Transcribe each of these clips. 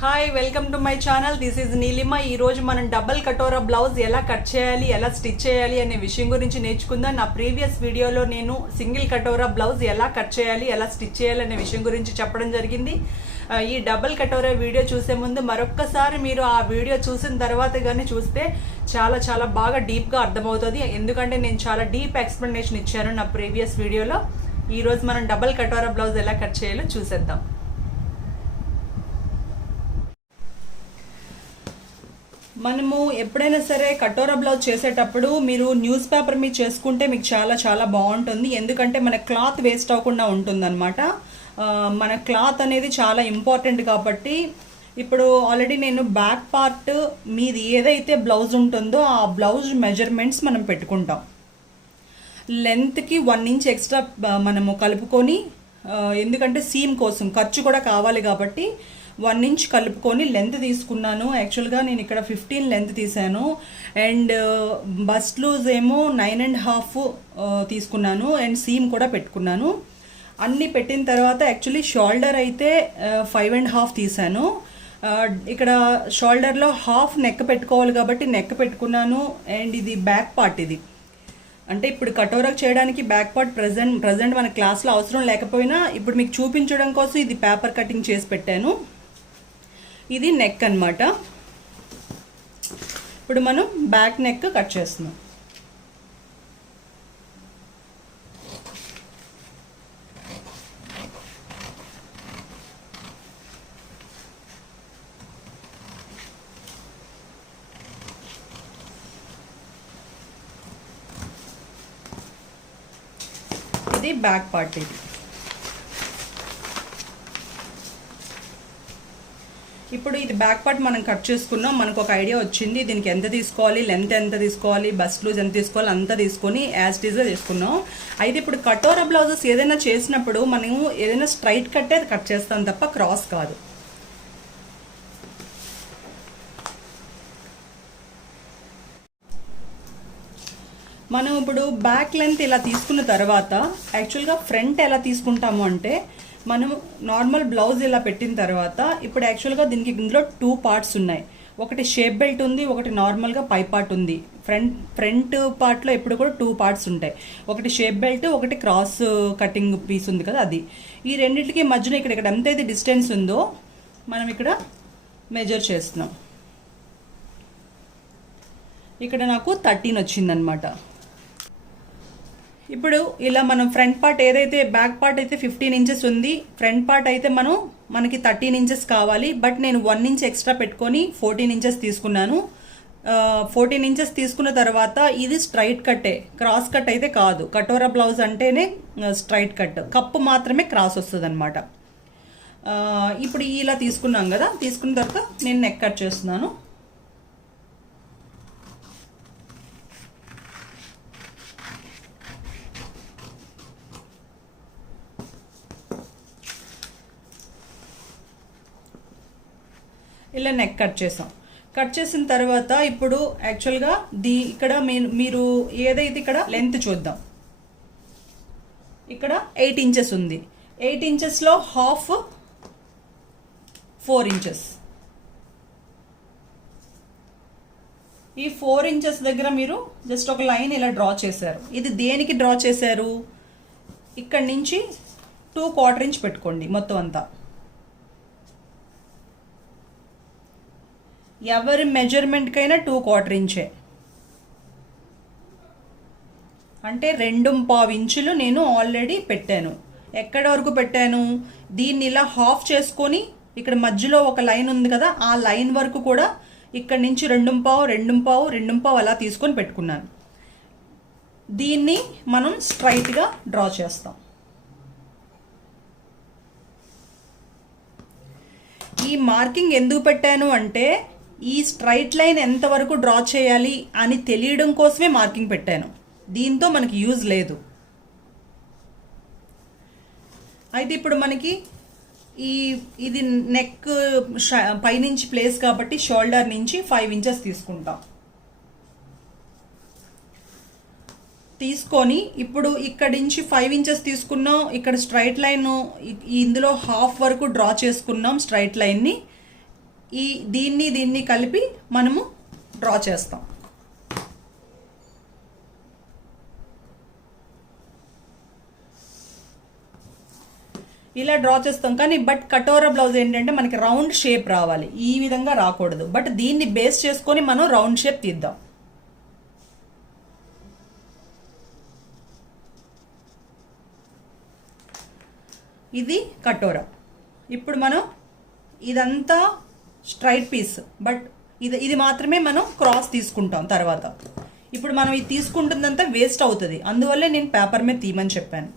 Hi welcome to my channel. This is Neelima. ఈరోజు మనం double కటోరా blouse ఎలా కట్ చేయాలి, ఎలా స్టిచ్ చేయాలి అనే విషయం గురించి నేర్చుకుందాం. నా ప్రీవియస్ వీడియోలో నేను సింగిల్ కటోరా బ్లౌజ్ ఎలా కట్ చేయాలి, ఎలా స్టిచ్ చేయాలి అనే విషయం గురించి చెప్పడం జరిగింది. ఈ డబల్ కటోరా వీడియో చూసే ముందు మరొక్కసారి మీరు ఆ వీడియో చూసిన తర్వాత కానీ చూస్తే చాలా చాలా బాగా డీప్గా అర్థమవుతుంది. ఎందుకంటే నేను చాలా డీప్ ఎక్స్ప్లెనేషన్ ఇచ్చాను నా ప్రీవియస్ వీడియోలో. ఈరోజు మనం డబల్ కటోరా బ్లౌజ్ ఎలా కట్ చేయాలో చూసేద్దాం. మనము ఎప్పుడైనా సరే కటోరా బ్లౌజ్ చేసేటప్పుడు మీరు న్యూస్ పేపర్ మీద చేసుకుంటే మీకు చాలా చాలా బాగుంటుంది. ఎందుకంటే మన క్లాత్ వేస్ట్ అవ్వకుండా ఉంటుందన్నమాట. మన క్లాత్ అనేది చాలా ఇంపార్టెంట్ కాబట్టి ఇప్పుడు ఆల్రెడీ నేను బ్యాక్ పార్ట్ మీది ఏదైతే బ్లౌజ్ ఉంటుందో ఆ బ్లౌజ్ మెజర్మెంట్స్ మనం పెట్టుకుంటాం. లెంత్కి 1 ఇంచ్ ఎక్స్ట్రా మనము కలుపుకొని, ఎందుకంటే సీమ్ కోసం ఖర్చు కూడా కావాలి కాబట్టి 1 ఇంచ్ కలుపుకొని లెంత్ తీసుకున్నాను. యాక్చువల్గా నేను ఇక్కడ 15 లెంత్ తీసాను. అండ్ బస్ట్ లూజ్ ఏమో 9.5 తీసుకున్నాను. అండ్ సీమ్ కూడా పెట్టుకున్నాను. అన్నీ పెట్టిన తర్వాత యాక్చువల్లీ షోల్డర్ అయితే 5.5 తీసాను. ఇక్కడ షోల్డర్లో హాఫ్ నెక్ పెట్టుకోవాలి కాబట్టి నెక్ పెట్టుకున్నాను. అండ్ ఇది బ్యాక్ పార్ట్. ఇది అంటే ఇప్పుడు కటోరా చేయడానికి బ్యాక్ పార్ట్ ప్రజెంట్ మన క్లాస్లో అవసరం లేకపోయినా ఇప్పుడు మీకు చూపించడం కోసం ఇది పేపర్ కటింగ్ చేసి పెట్టాను. ఇది నెక్ అన్నమాట. ఇప్పుడు మనం బ్యాక్ నెక్ కట్ చేస్తున్నాం. ఇది బ్యాక్ పార్ట్. ఇది ఇప్పుడు ఇది బ్యాక్ పార్ట్ మనం కట్ చేసుకున్నాం. మనకు ఒక ఐడియా వచ్చింది దీనికి ఎంత తీసుకోవాలి, లెంత్ ఎంత తీసుకోవాలి, బస్ట్ లూజ్ ఎంత తీసుకోవాలి అంతా తీసుకొని యాజ్ టీజ్గా తీసుకున్నాం. అయితే ఇప్పుడు కటోరా బ్లౌజెస్ ఏదైనా చేసినప్పుడు మనం ఏదైనా స్ట్రైట్ కట్టే కట్ చేస్తాం తప్ప క్రాస్ కాదు. మనం ఇప్పుడు బ్యాక్ లెంత్ ఇలా తీసుకున్న తర్వాత యాక్చువల్గా ఫ్రంట్ ఎలా తీసుకుంటాము అంటే మనం నార్మల్ బ్లౌజ్ ఇలా పెట్టిన తర్వాత ఇప్పుడు యాక్చువల్గా దీనికి ఇందులో 2 పార్ట్స్ ఉన్నాయి. ఒకటి షేప్ బెల్ట్ ఉంది, ఒకటి నార్మల్గా పై పార్ట్ ఉంది. ఫ్రంట్ పార్ట్లో ఎప్పుడు కూడా 2 పార్ట్స్ ఉంటాయి. ఒకటి షేప్ బెల్ట్, ఒకటి క్రాస్ కటింగ్ పీస్ ఉంది కదా అది. ఈ రెండింటికి మధ్యలో ఇక్కడ ఎంత అయితే డిస్టెన్స్ ఉందో మనం ఇక్కడ మెజర్ చేస్తున్నాం. ఇక్కడ నాకు 13 వచ్చిందనమాట. ఇప్పుడు ఇలా మనం ఫ్రంట్ పార్ట్ ఏదైతే బ్యాక్ పార్ట్ అయితే 15 ఇంచెస్ ఉంది, ఫ్రంట్ పార్ట్ అయితే మనకి 13 ఇంచెస్ కావాలి. బట్ నేను 1 ఇంచ్ ఎక్స్ట్రా పెట్టుకొని 14 ఇంచెస్ తీసుకున్నాను. 14 ఇంచెస్ తీసుకున్న తర్వాత ఇది స్ట్రైట్ కట్టే, క్రాస్ కట్ అయితే కాదు. కటోరా బ్లౌజ్ అంటేనే స్ట్రైట్ కట్, కప్పు మాత్రమే క్రాస్ వస్తుంది అనమాట. ఇప్పుడు ఇలా తీసుకున్నాం కదా, తీసుకున్న తర్వాత నేను నెక్ కట్ చేస్తున్నాను. ఇలా నెక్ కట్ చేసాం. కట్ చేసిన తర్వాత ఇప్పుడు యాక్చువల్గా ఇక్కడ మీరు ఏదైతే ఇక్కడ లెంత్ చూద్దాం. ఇక్కడ 8 ఇంచెస్ ఉంది. 8 ఇంచెస్లో హాఫ్ 4 ఇంచెస్. ఈ 4 ఇంచెస్ దగ్గర మీరు జస్ట్ ఒక లైన్ ఇలా డ్రా చేశారు. ఇది దేనికి డ్రా చేశారు? ఇక్కడ నుంచి 2/4 ఇంచ్ పెట్టుకోండి మొత్తం అంతా. ఎవరి మెజర్మెంట్కైనా 2/4 ఇంచే అంటే 2.5 ఇంచులు నేను ఆల్రెడీ పెట్టాను. ఎక్కడ వరకు పెట్టాను? దీన్ని ఇలా హాఫ్ చేసుకొని ఇక్కడ మధ్యలో ఒక లైన్ ఉంది కదా, ఆ లైన్ వరకు కూడా ఇక్కడ నుంచి 2.5 అలా తీసుకొని పెట్టుకున్నాను. దీన్ని మనం స్ట్రైట్గా డ్రా చేస్తాం. ఈ మార్కింగ్ ఎందుకు పెట్టాను అంటే ఈ స్ట్రైట్ లైన్ ఎంతవరకు డ్రా చేయాలి అని తెలియడం కోసమే మార్కింగ్ పెట్టాను. దీంతో మనకి యూజ్ లేదు. అయితే ఇప్పుడు మనకి ఇది నెక్ పైనుంచి ప్లేస్ కాబట్టి షోల్డర్ నుంచి 5 ఇంచెస్ తీసుకుంటాం. తీసుకొని ఇప్పుడు ఇక్కడ నుంచి 5 ఇంచెస్ తీసుకున్నాం. ఇక్కడ స్ట్రైట్ లైన్ ఇందులో హాఫ్ వరకు డ్రా చేసుకున్నాం స్ట్రైట్ లైన్ని. ఈ దీన్ని కలిపి మనము డ్రా చేస్తాం. ఇలా డ్రా చేస్తాం. కానీ బట్ కటోరా బ్లౌజ్ ఏంటంటే మనకి రౌండ్ షేప్ రావాలి, ఈ విధంగా రాకూడదు. బట్ దీన్ని బేస్ చేసుకొని మనం రౌండ్ షేప్ తీద్దాం. ఇది కటోరా. ఇప్పుడు మనం ఇదంతా స్ట్రైట్ పీస్, బట్ ఇది మాత్రమే మనం క్రాస్ తీసుకుంటాం తర్వాత. ఇప్పుడు మనం ఇది తీసుకుంటుందంతా వేస్ట్ అవుతుంది, అందువల్లే నేను పేపర్ మీద తీయమని చెప్పాను.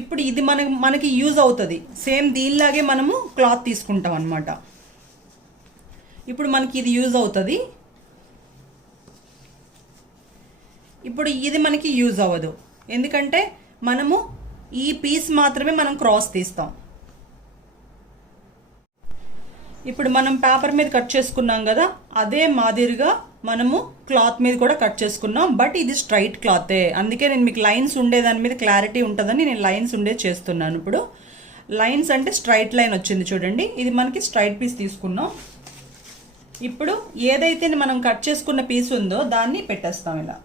ఇప్పుడు ఇది మనకి యూజ్ అవుతుంది. సేమ్ దీనిలాగే మనము క్లాత్ తీసుకుంటాం అన్నమాట. ఇప్పుడు మనకి ఇది యూజ్ అవుతుంది. ఇప్పుడు ఇది మనకి యూజ్ అవ్వదు, ఎందుకంటే మనము ఈ పీస్ మాత్రమే మనం క్రాస్ తీస్తాం. ఇప్పుడు మనం పేపర్ మీద కట్ చేసుకున్నాం కదా, అదే మాదిరిగా మనము క్లాత్ మీద కూడా కట్ చేసుకున్నాం. బట్ ఇది స్ట్రైట్ క్లాతే, అందుకే నేను మీకు లైన్స్ ఉండేదాని మీద క్లారిటీ ఉంటుందని నేను లైన్స్ ఉండేది చేస్తున్నాను. ఇప్పుడు లైన్స్ అంటే స్ట్రైట్ లైన్ వచ్చింది చూడండి, ఇది మనకి స్ట్రైట్ పీస్ తీసుకున్నాం. ఇప్పుడు ఏదైతే మనం కట్ చేసుకున్న పీస్ ఉందో దాన్ని పెట్టేస్తాం ఇలా.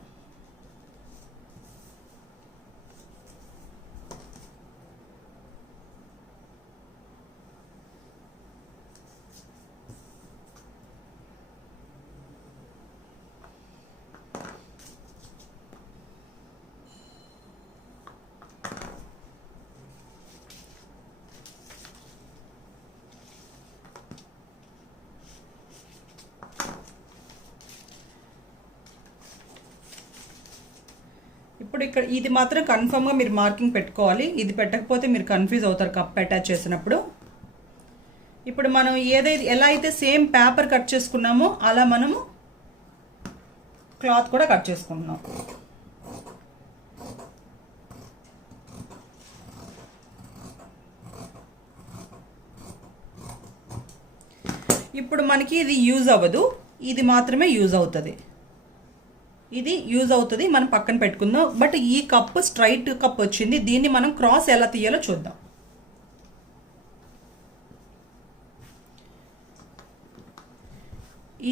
ఇప్పుడు ఇక్కడ ఇది మాత్రం కన్ఫర్మ్గా మీరు మార్కింగ్ పెట్టుకోవాలి, ఇది పెట్టకపోతే మీరు కన్ఫ్యూజ్ అవుతారు కప్ అటాచ్ చేసినప్పుడు. ఇప్పుడు మనం ఎలా అయితే సేమ్ పేపర్ కట్ చేసుకున్నామో అలా మనము క్లాత్ కూడా కట్ చేసుకుంటున్నాం. ఇప్పుడు మనకి ఇది యూజ్ అవ్వదు, ఇది మాత్రమే యూజ్ అవుతుంది. ఇది యూజ్ అవుతుంది, మనం పక్కన పెట్టుకుందాం. బట్ ఈ కప్ స్ట్రైట్ కప్ వచ్చింది, దీన్ని మనం క్రాస్ ఎలా తీయాలో చూద్దాం.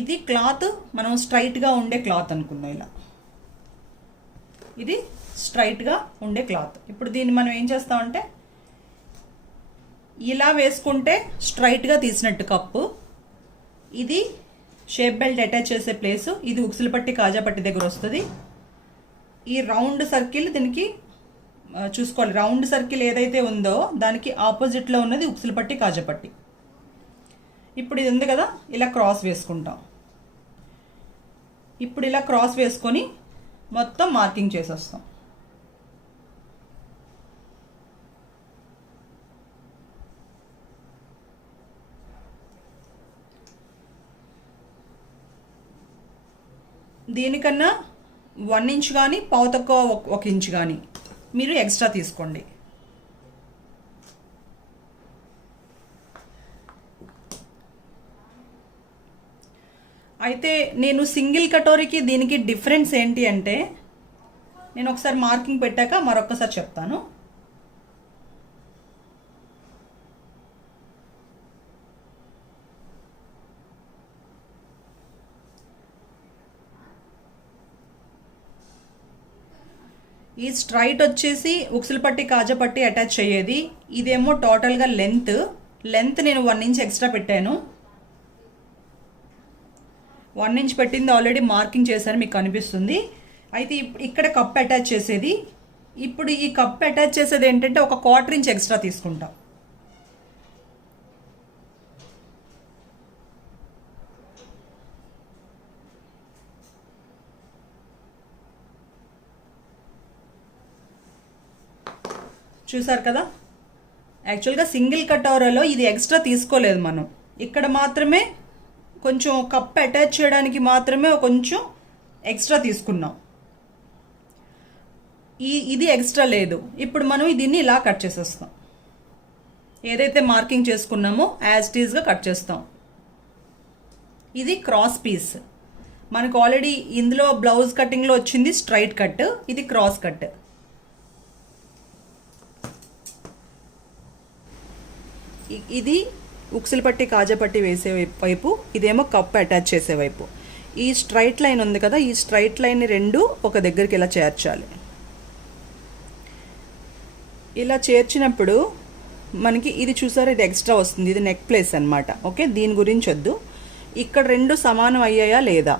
ఇది క్లాత్ మనం స్ట్రైట్గా ఉండే క్లాత్ అనుకుందాం ఇలా. ఇది స్ట్రైట్గా ఉండే క్లాత్. ఇప్పుడు దీన్ని మనం ఏం చేస్తామంటే ఇలా వేసుకుంటే స్ట్రైట్గా తీసినట్టు కప్పు. ఇది షేప్ బెల్ట్ అటాచ్ చేసే ప్లేసు, ఇది ఉక్సులు పట్టి కాజా పట్టి దగ్గర వస్తుంది. ఈ రౌండ్ సర్కిల్ దీనికి చూసుకోవాలి, రౌండ్ సర్కిల్ ఏదైతే ఉందో దానికి ఆపోజిట్లో ఉన్నది ఉక్సులు పట్టి కాజా పట్టి. ఇప్పుడు ఇది ఉంది కదా, ఇలా క్రాస్ వేసుకుంటాం. ఇప్పుడు ఇలా క్రాస్ వేసుకొని మొత్తం మార్కింగ్ చేసేస్తాం. దీనికన్నా 1 ఇంచ్ కానీ పావు తక్కువ 1 ఇంచ్ కానీ మీరు ఎక్స్ట్రా తీసుకోండి. అయితే నేను సింగిల్ కటోరీకి దీనికి డిఫరెన్స్ ఏంటి అంటే, నేను ఒకసారి మార్కింగ్ పెట్టాక మరొకసారి చెప్తాను. ఈ స్ట్రైట్ వచ్చేసి ఉక్సులు పట్టి కాజా పట్టి అటాచ్ అయ్యేది, ఇదేమో టోటల్గా లెంత్ నేను 1 ఇంచ్ ఎక్స్ట్రా పెట్టాను. 1 ఇంచ్ పెట్టింది ఆల్రెడీ మార్కింగ్ చేశాను, మీకు కనిపిస్తుంది. అయితే ఇక్కడ కప్ అటాచ్ చేసేది, ఇప్పుడు ఈ కప్ అటాచ్ చేసేది ఏంటంటే ఒక 1/4 ఇంచ్ ఎక్స్ట్రా తీసుకుంటాం. చూసారు కదా, యాక్చువల్గా సింగిల్ కటోరాలో ఇది ఎక్స్ట్రా తీసుకోలేదు మనం, ఇక్కడ మాత్రమే కొంచెం కప్ అటాచ్ చేయడానికి మాత్రమే కొంచెం ఎక్స్ట్రా తీసుకున్నాం. ఇది ఎక్స్ట్రా లేదు. ఇప్పుడు మనం దీన్ని ఇలా కట్ చేసేస్తాం, ఏదైతే మార్కింగ్ చేసుకున్నామో యాజ్ ఇట్ ఈజ్గా కట్ చేస్తాం. ఇది క్రాస్ పీస్. మనకు ఆల్రెడీ ఇందులో బ్లౌజ్ కటింగ్లో వచ్చింది స్ట్రైట్ కట్, ఇది క్రాస్ కట్. ఇది ఉక్సులు పట్టి కాజా పట్టి వేసే వైపు, ఇదేమో కప్ అటాచ్ చేసే వైపు. ఈ స్ట్రైట్ లైన్ ఉంది కదా, ఈ స్ట్రైట్ లైన్ రెండు ఒక దగ్గరికి ఇలా చేర్చాలి. ఇలా చేర్చినప్పుడు మనకి ఇది చూసారు, ఇది ఎక్స్ట్రా వస్తుంది, ఇది నెక్ ప్లేస్ అనమాట. ఓకే, దీని గురించి వద్దు. ఇక్కడ రెండు సమానం అయ్యాయా లేదా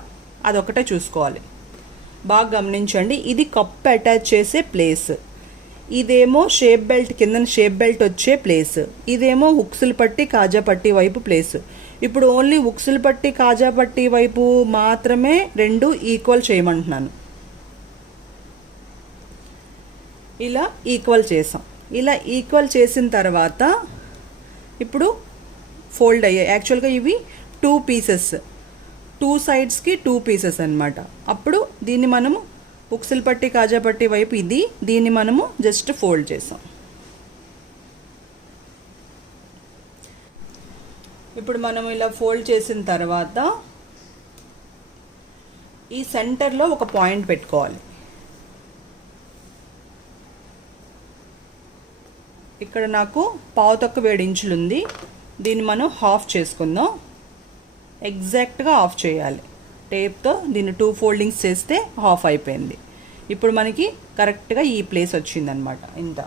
అదొకటే చూసుకోవాలి. బాగా గమనించండి, ఇది కప్ అటాచ్ చేసే ప్లేస్, ఇదేమో షేప్ బెల్ట్ కింద షేప్ బెల్ట్ వచ్చే ప్లేస్, ఇదేమో ఉక్సులు పట్టి కాజా పట్టి వైపు ప్లేస్. ఇప్పుడు ఓన్లీ ఉక్సులు పట్టి కాజా పట్టి వైపు మాత్రమే రెండు ఈక్వల్ చేయమంటున్నాను. ఇలా ఈక్వల్ చేసాం. ఇలా ఈక్వల్ చేసిన తర్వాత ఇప్పుడు ఫోల్డ్ అయ్యాయి. యాక్చువల్గా ఇవి 2 పీసెస్, 2 సైడ్స్కి 2 పీసెస్ అనమాట. అప్పుడు దీన్ని మనము ఉక్సులు పట్టి కాజా పట్టి వైపు ఇది, దీన్ని మనము జస్ట్ ఫోల్డ్ చేసాం. ఇప్పుడు మనం ఇలా ఫోల్డ్ చేసిన తర్వాత ఈ సెంటర్లో ఒక పాయింట్ పెట్టుకోవాలి. ఇక్కడ నాకు 1/4 ఇంచులు ఉంది, దీన్ని మనం హాఫ్ చేసుకుందాం. ఎగ్జాక్ట్గా ఆఫ్ చేయాలి టేప్తో. దీన్ని 2 ఫోల్డింగ్స్ చేస్తే హాఫ్ అయిపోయింది. ఇప్పుడు మనకి కరెక్ట్గా ఈ ప్లేస్ వచ్చిందనమాట. ఇంత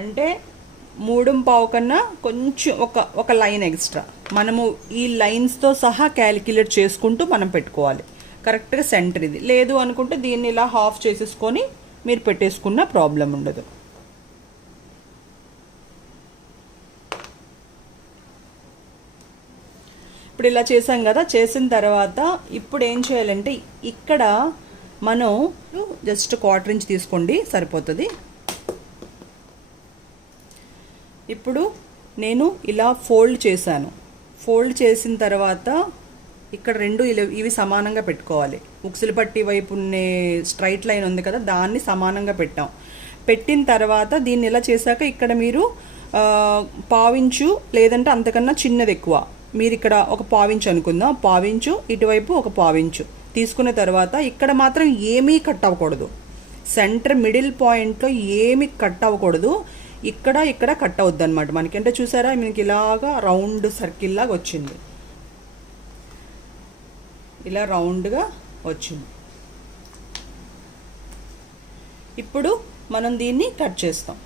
అంటే 3.5 కన్నా కొంచెం ఒక లైన్ ఎక్స్ట్రా. మనము ఈ లైన్స్తో సహా క్యాలిక్యులేట్ చేసుకుంటూ మనం పెట్టుకోవాలి. కరెక్ట్గా సెంటర్ ఇది. లేదు అనుకుంటే దీన్ని ఇలా హాఫ్ చేసేసుకొని మీరు పెట్టేసుకున్న ప్రాబ్లం ఉండదు. ఇప్పుడు ఇలా చేసాం కదా, చేసిన తర్వాత ఇప్పుడు ఏం చేయాలంటే ఇక్కడ మనం జస్ట్ 1/4 ఇంచ్ తీసుకోండి సరిపోతుంది. ఇప్పుడు నేను ఇలా ఫోల్డ్ చేశాను. ఫోల్డ్ చేసిన తర్వాత ఇక్కడ రెండు ఇవి సమానంగా పెట్టుకోవాలి. ఉక్సులు పట్టి వైపు ఉండే స్ట్రైట్ లైన్ ఉంది కదా, దాన్ని సమానంగా పెట్టాం. పెట్టిన తర్వాత దీన్ని ఇలా చేశాక ఇక్కడ మీరు 1/4 ఇంచు లేదంటే అంతకన్నా చిన్నది ఎక్కువ, మీరు ఇక్కడ ఒక 1/4 ఇంచు అనుకుందాం, 1/4 ఇంచు ఇటువైపు ఒక 1/4 ఇంచు తీసుకున్న తర్వాత ఇక్కడ మాత్రం ఏమీ కట్ అవ్వకూడదు. సెంటర్ మిడిల్ పాయింట్లో ఏమీ కట్ అవ్వకూడదు. ఇక్కడ కట్ అవుద్ది అనమాట మనకి. అంటే చూసారా, మనకి ఇలాగా రౌండ్ సర్కిల్ లాగా వచ్చింది, ఇలా రౌండ్గా వచ్చింది. ఇప్పుడు మనం దీన్ని కట్ చేస్తాం.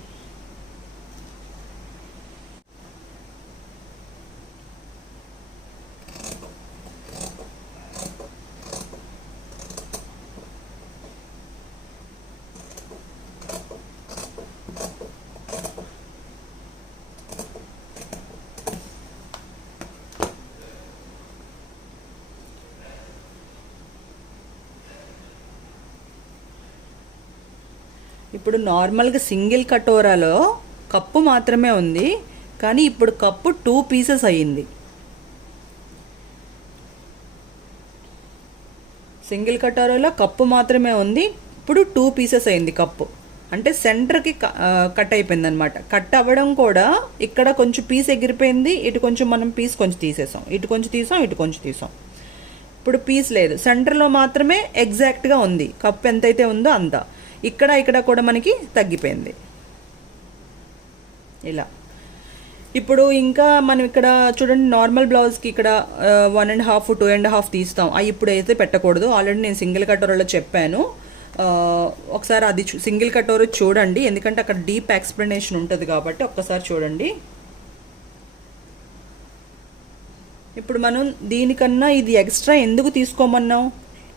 ఇప్పుడు నార్మల్గా సింగిల్ కటోరాలో కప్పు మాత్రమే ఉంది, కానీ ఇప్పుడు కప్పు 2 పీసెస్ అయ్యింది. సింగిల్ కటోరాలో కప్పు మాత్రమే ఉంది, ఇప్పుడు 2 పీసెస్ అయింది కప్పు. అంటే సెంటర్కి కట్ అయిపోయింది అనమాట. కట్ అవ్వడం కూడా ఇక్కడ కొంచెం పీస్ ఎగిరిపోయింది, ఇటు కొంచెం మనం పీస్ కొంచెం తీసేసాం, ఇటు కొంచెం తీసాం, ఇటు కొంచెం తీసాం. ఇప్పుడు పీస్ లేదు, సెంటర్లో మాత్రమే ఎగ్జాక్ట్గా ఉంది. కప్పు ఎంతైతే ఉందో అంత. ఇక్కడ కూడా మనకి తగ్గిపోయింది ఇలా. ఇప్పుడు ఇంకా మనం ఇక్కడ చూడండి, నార్మల్ బ్లౌజ్కి ఇక్కడ 1.5, 2.5 తీస్తాం. అవి ఇప్పుడు అయితే పెట్టకూడదు. ఆల్రెడీ నేను సింగిల్ కటోరాలో చెప్పాను. ఒకసారి అది సింగిల్ కటోరా చూడండి, ఎందుకంటే అక్కడ డీప్ ఎక్స్ప్లెనేషన్ ఉంటుంది కాబట్టి ఒక్కసారి చూడండి. ఇప్పుడు మనం దీనికన్నా ఇది ఎక్స్ట్రా ఎందుకు తీసుకోమన్నాం?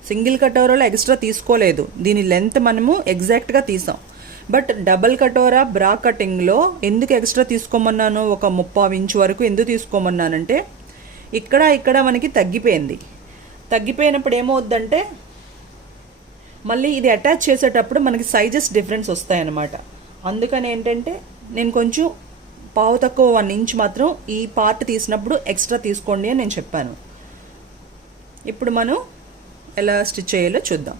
సింగిల్ కటోరాలో ఎక్స్ట్రా తీసుకోలేదు, దీని లెంత్ మనము ఎగ్జాక్ట్గా తీసాం. బట్ డబల్ కటోరా బ్రా కటింగ్లో ఎందుకు ఎక్స్ట్రా తీసుకోమన్నాను? ఒక 3/4 ఇంచు వరకు ఎందుకు తీసుకోమన్నానంటే ఇక్కడ మనకి తగ్గిపోయింది. తగ్గిపోయినప్పుడు ఏమవుద్దంటే మళ్ళీ ఇది అటాచ్ చేసేటప్పుడు మనకి సైజెస్ డిఫరెన్స్ వస్తాయన్నమాట. అందుకని ఏంటంటే నేను కొంచెం పావు తక్కువ 1 ఇంచ్ మాత్రం ఈ పార్ట్ తీసినప్పుడు ఎక్స్ట్రా తీసుకోండి అని నేను చెప్పాను. ఇప్పుడు మనం ఎలా స్టిచ్ చేయాలో చూద్దాం.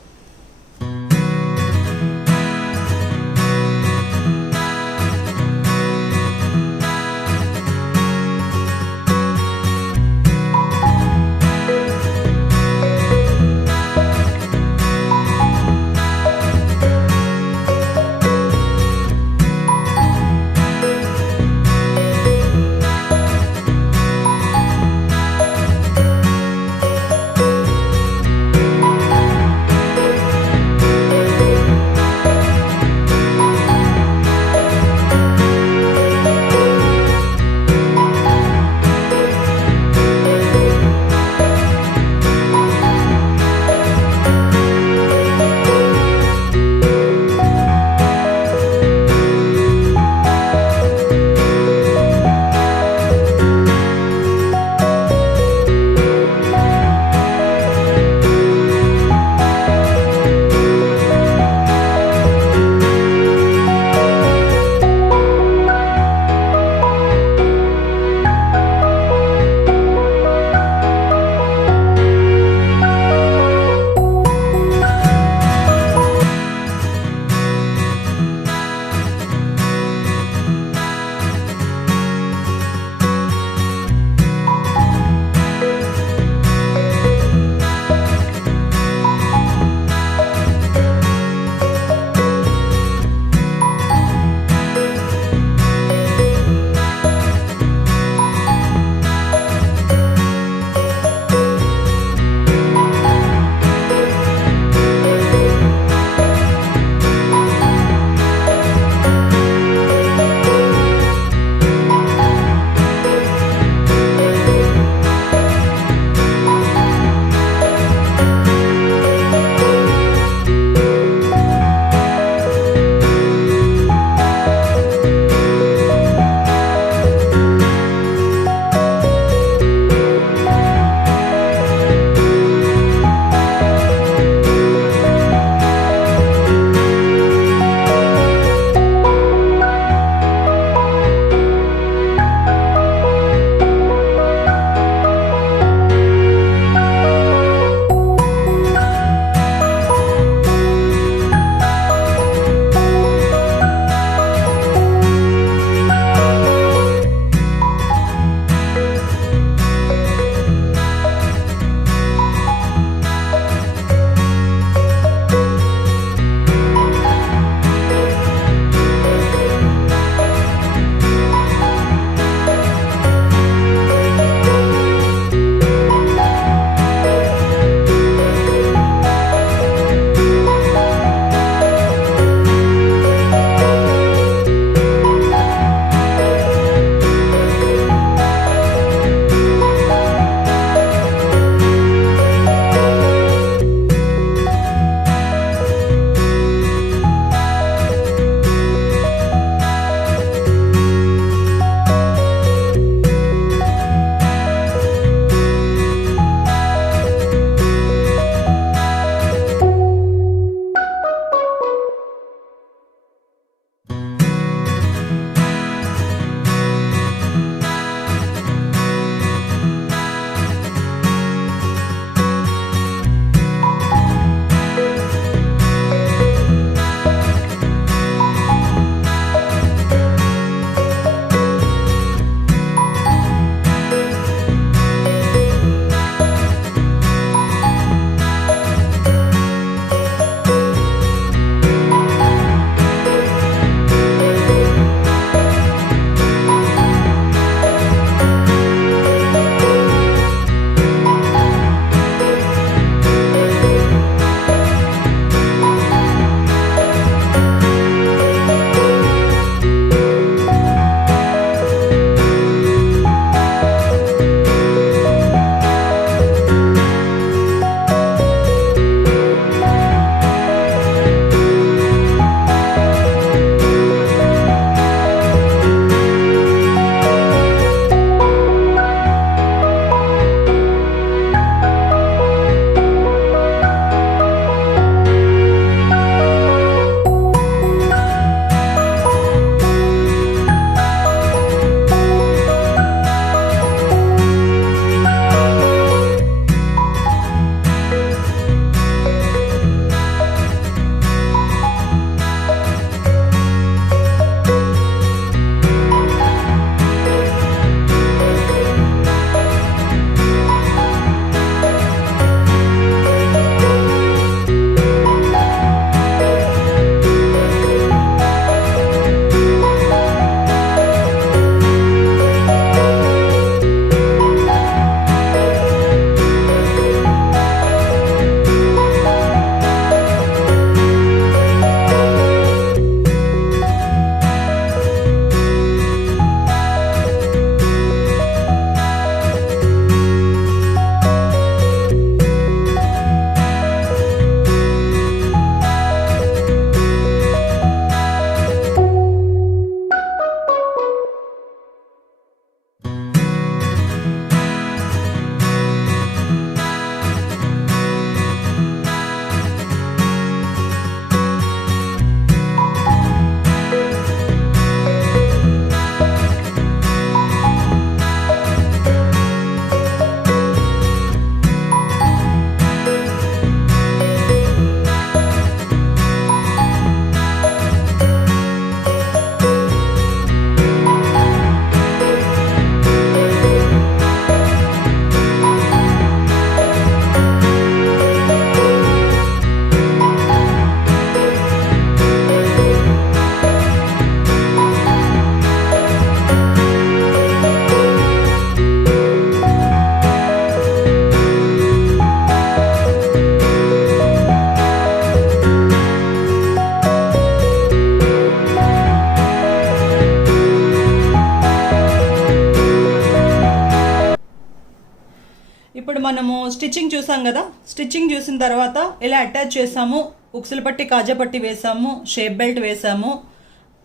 మనము స్టిచ్చింగ్ చూసాం కదా, స్టిచ్చింగ్ చూసిన తర్వాత ఇలా అటాచ్ చేసాము, ఉక్సులు పట్టి కాజా పట్టి వేసాము, షేప్ బెల్ట్ వేసాము,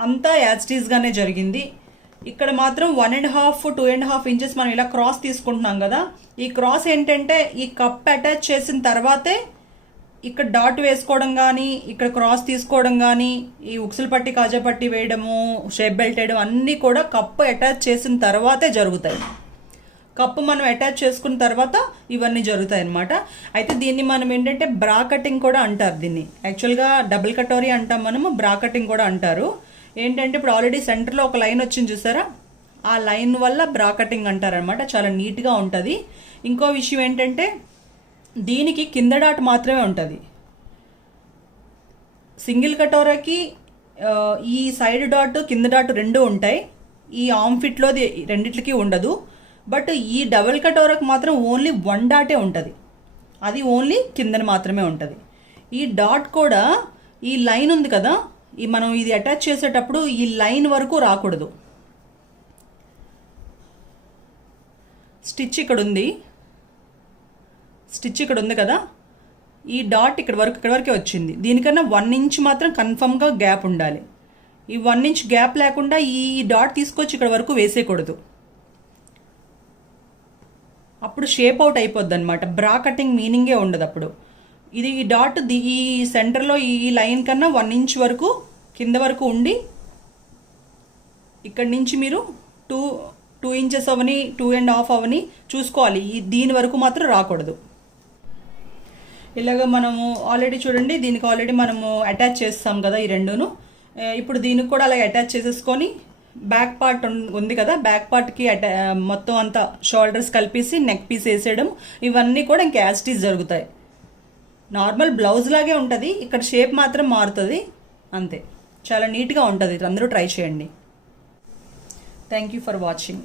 అంతా యాజ్టీస్గానే జరిగింది. ఇక్కడ మాత్రం 1.5 2.5 ఇంచెస్ మనం ఇలా క్రాస్ తీసుకుంటున్నాం కదా, ఈ క్రాస్ ఏంటంటే ఈ కప్ అటాచ్ చేసిన తర్వాతే ఇక్కడ డాట్ వేసుకోవడం కానీ, ఇక్కడ క్రాస్ తీసుకోవడం కానీ, ఈ ఉక్సులు పట్టి కాజా పట్టి వేయడము, షేప్ బెల్ట్ వేయడం అన్నీ కూడా కప్పు అటాచ్ చేసిన తర్వాతే జరుగుతాయి. కప్పు మనం అటాచ్ చేసుకున్న తర్వాత ఇవన్నీ జరుగుతాయి అన్నమాట. అయితే దీన్ని మనం ఏంటంటే బ్రా కటింగ్ కూడా అంటారు. దీన్ని యాక్చువల్గా డబుల్ కటోరీ అంటాం మనము, బ్రా కటింగ్ కూడా అంటారు. ఏంటంటే ఇప్పుడు ఆల్రెడీ సెంటర్లో ఒక లైన్ వచ్చింది చూసారా, ఆ లైన్ వల్ల బ్రా కటింగ్ అంటారనమాట. చాలా నీట్గా ఉంటుంది. ఇంకో విషయం ఏంటంటే దీనికి కింద డాట్ మాత్రమే ఉంటుంది. సింగిల్ కటోరాకి ఈ సైడ్ డాట్ కింద డాట్ రెండు ఉంటాయి, ఈ ఆర్మ్ ఫిట్లోది రెండిట్లకి ఉండదు. బట్ ఈ డబుల్ కటోరాకి మాత్రం ఓన్లీ 1 డాటే ఉంటుంది, అది ఓన్లీ కిందన మాత్రమే ఉంటుంది. ఈ డాట్ కూడా ఈ లైన్ ఉంది కదా, ఈ మనం ఇది అటాచ్ చేసేటప్పుడు ఈ లైన్ వరకు రాకూడదు. స్టిచ్ ఇక్కడ ఉంది, స్టిచ్ ఇక్కడ ఉంది కదా, ఈ డాట్ ఇక్కడ వరకే వచ్చింది. దీనికన్నా 1 ఇంచ్ మాత్రం కన్ఫర్మ్గా గ్యాప్ ఉండాలి. ఈ 1 ఇంచ్ గ్యాప్ లేకుండా ఈ డాట్ తీసుకొచ్చి ఇక్కడ వరకు వేసేయకూడదు, అప్పుడు షేప్ అవుట్ అయిపోద్ది అనమాట. బ్రా కటింగ్ మీనింగే ఉండదు అప్పుడు. ఇది ఈ డాట్ ఈ సెంటర్లో ఈ లైన్ కన్నా 1 ఇంచ్ వరకు కింద వరకు ఉండి, ఇక్కడి నుంచి మీరు 2 ఇంచెస్ అవని 2.5 అవని చూసుకోవాలి. దీని వరకు మాత్రం రాకూడదు. ఇలాగ మనము ఆల్రెడీ చూడండి, దీనికి ఆల్రెడీ మనము అటాచ్ చేస్తాం కదా ఈ రెండును. ఇప్పుడు దీనికి కూడా అలాగే అటాచ్ చేసేసుకొని బ్యాక్ పార్ట్ ఉంది కదా, బ్యాక్ పార్ట్కి మొత్తం అంతా షోల్డర్స్ కలిపేసి నెక్ పీస్ వేసేయడం, ఇవన్నీ కూడా ఇంకా యాజ్టీస్ జరుగుతాయి. నార్మల్ బ్లౌజ్ లాగే ఉంటుంది, ఇక్కడ షేప్ మాత్రం మారుతుంది అంతే. చాలా నీట్గా ఉంటుంది. అందరూ ట్రై చేయండి. Thank you for watching.